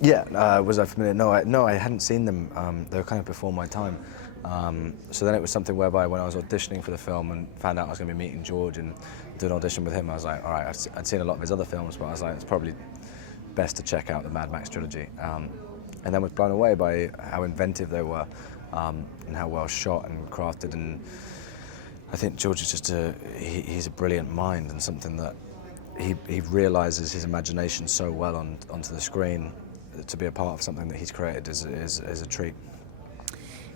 Yeah, was I familiar? No, I hadn't seen them. They were kind of before my time. So then it was something whereby when I was auditioning for the film and found out I was going to be meeting George and do an audition with him, I was like, all right, I'd seen a lot of his other films, but I was like, it's probably best to check out the Mad Max trilogy. And then was blown away by how inventive they were and how well shot and crafted. And I think George is just he's a brilliant mind, and something that he realises his imagination so well onto the screen. To be a part of something that he's created is a treat.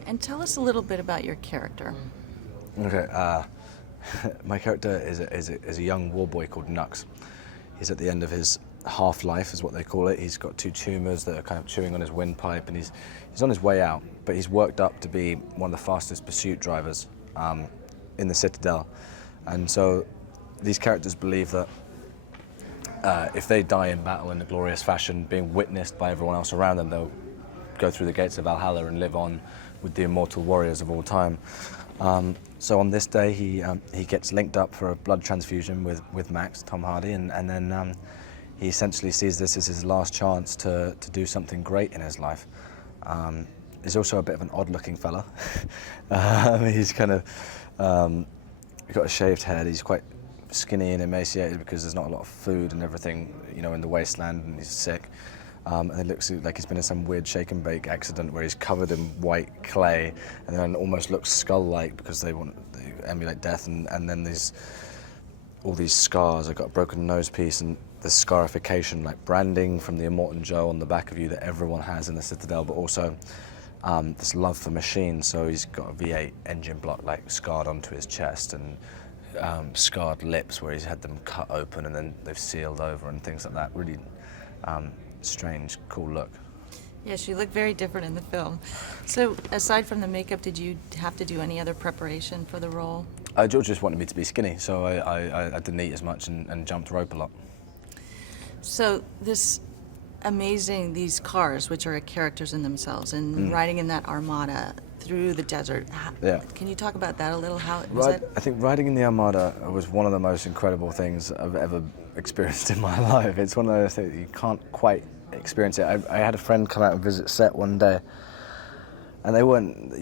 And tell us a little bit about your character. Okay, my character is a young war boy called Nux. He's at the end of his half-life, is what they call it. He's got 2 tumours that are kind of chewing on his windpipe, and he's on his way out, but he's worked up to be one of the fastest pursuit drivers in the Citadel. And so these characters believe that if they die in battle in a glorious fashion, being witnessed by everyone else around them, they'll go through the gates of Valhalla and live on with the immortal warriors of all time. So on this day, he gets linked up for a blood transfusion with Max, Tom Hardy, and then he essentially sees this as his last chance to do something great in his life. He's also a bit of an odd-looking fella. He's kind of got a shaved head. He's quite skinny and emaciated because there's not a lot of food and everything, in the wasteland, and he's sick. And it looks like he's been in some weird shake and bake accident where he's covered in white clay and then almost looks skull-like because they emulate death. And then all these scars. I've got a broken nose piece and the scarification, like branding from the Immortan Joe on the back of you that everyone has in the Citadel, but also this love for machines. So he's got a V8 engine block like scarred onto his chest, and scarred lips where he's had them cut open and then they've sealed over and things like that. Really strange, cool look. Yes, you look very different in the film. So aside from the makeup, did you have to do any other preparation for the role? George just wanted me to be skinny, so I didn't eat as much and jumped rope a lot. So these cars, which are characters in themselves, and riding in that Armada through the desert. Yeah. Can you talk about that a little? How was that? I think riding in the Armada was one of the most incredible things I've ever experienced in my life. It's one of those things you can't quite experience it. I had a friend come out and visit set one day, and they weren't,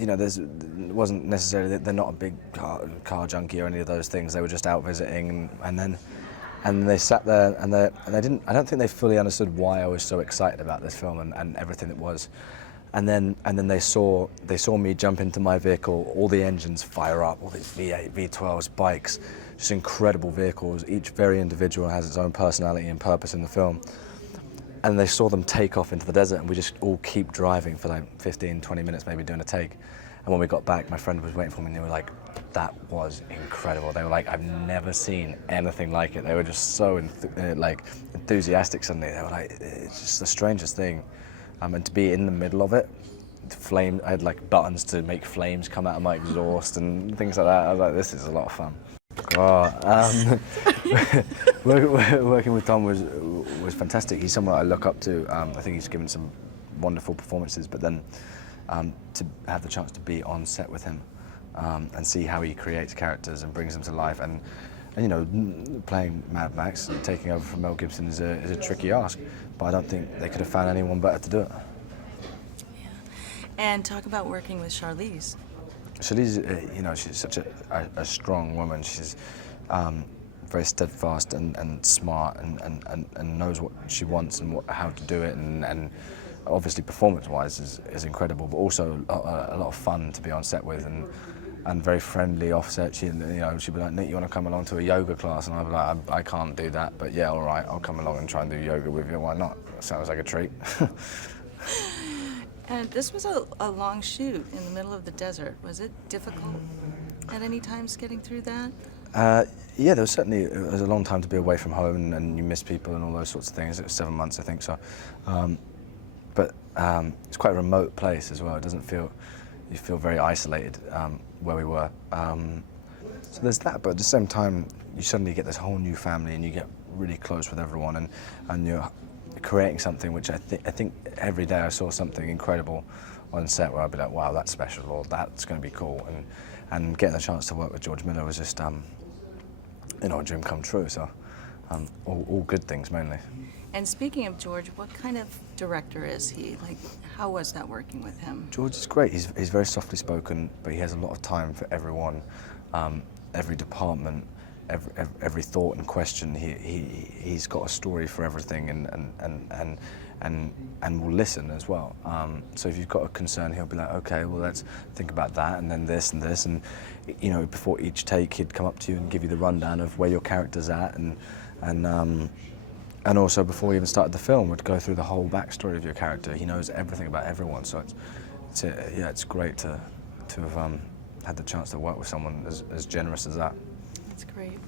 wasn't necessarily, they're not a big car junkie or any of those things. They were just out visiting, and they sat there and I don't think they fully understood why I was so excited about this film and everything it was. And then they saw me jump into my vehicle, all the engines fire up, all these V8, V12s, bikes, just incredible vehicles, each very individual, has its own personality and purpose in the film. And they saw them take off into the desert, and we just all keep driving for like 15, 20 minutes, maybe doing a take. And when we got back, my friend was waiting for me, and they were like, that was incredible. They were like, I've never seen anything like it. They were just so enthusiastic suddenly. They were like, it's just the strangest thing. And to be in the middle of it, I had like buttons to make flames come out of my exhaust and things like that. I was like, this is a lot of fun. Working with Tom was fantastic. He's someone I look up to. I think he's given some wonderful performances, but then to have the chance to be on set with him and see how he creates characters and brings them to life, and playing Mad Max and taking over from Mel Gibson is a tricky ask, but I don't think they could have found anyone better to do it. Yeah. And talk about working with Charlize. Charlize, she's such a strong woman. She's very steadfast and smart and knows what she wants and how to do it, and obviously performance-wise is incredible, but also a lot of fun to be on set with, and very friendly offset. She'd be like, Nick, you want to come along to a yoga class? And I'd be like, I can't do that, but yeah, all right, I'll come along and try and do yoga with you. Why not? Sounds like a treat. And this was a long shoot in the middle of the desert. Was it difficult at any times getting through that? Yeah, it was a long time to be away from home, and you miss people and all those sorts of things. It was 7 months, I think, so. But it's quite a remote place as well. You feel very isolated where we were. So there's that, but at the same time, you suddenly get this whole new family and you get really close with everyone, and you're creating something which I think every day I saw something incredible on set where I'd be like, wow, that's special, or that's going to be cool. And getting the chance to work with George Miller was just, a dream come true. So All good things mainly. And speaking of George, what kind of director is he? Like, how was that working with him? George is great. He's very softly spoken, but he has a lot of time for everyone, every department, every thought and question. He's got a story for everything, and will listen as well. So if you've got a concern, he'll be like, okay, well, let's think about that, and then this and this, and you know, before each take, he'd come up to you and give you the rundown of where your character's at, and also before we even started the film, would go through the whole backstory of your character. He knows everything about everyone, so it's great to have had the chance to work with someone as generous as that. That's great.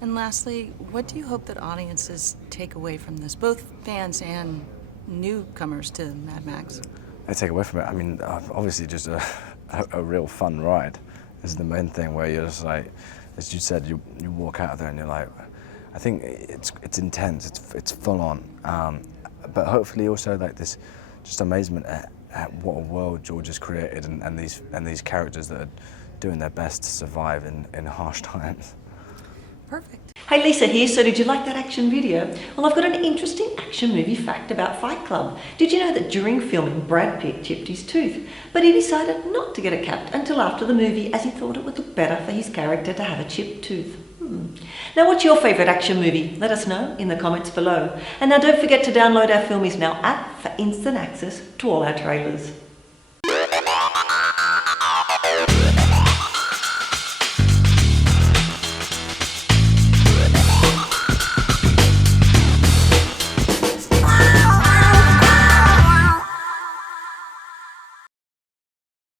And lastly, what do you hope that audiences take away from this, both fans and newcomers to Mad Max? They take away from it, I mean, obviously just a real fun ride is the main thing, where you're just like, as you said, you walk out of there and you're like, I think it's intense, it's full on, but hopefully also like this just amazement at what a world George has created, and these characters that are doing their best to survive in harsh times. Perfect. Hey, Lisa here. So did you like that action video? Well, I've got an interesting action movie fact about Fight Club. Did you know that during filming, Brad Pitt chipped his tooth, but he decided not to get it capped until after the movie, as he thought it would look better for his character to have a chipped tooth. Now, what's your favourite action movie? Let us know in the comments below. And now don't forget to download our Filmies Now app for instant access to all our trailers.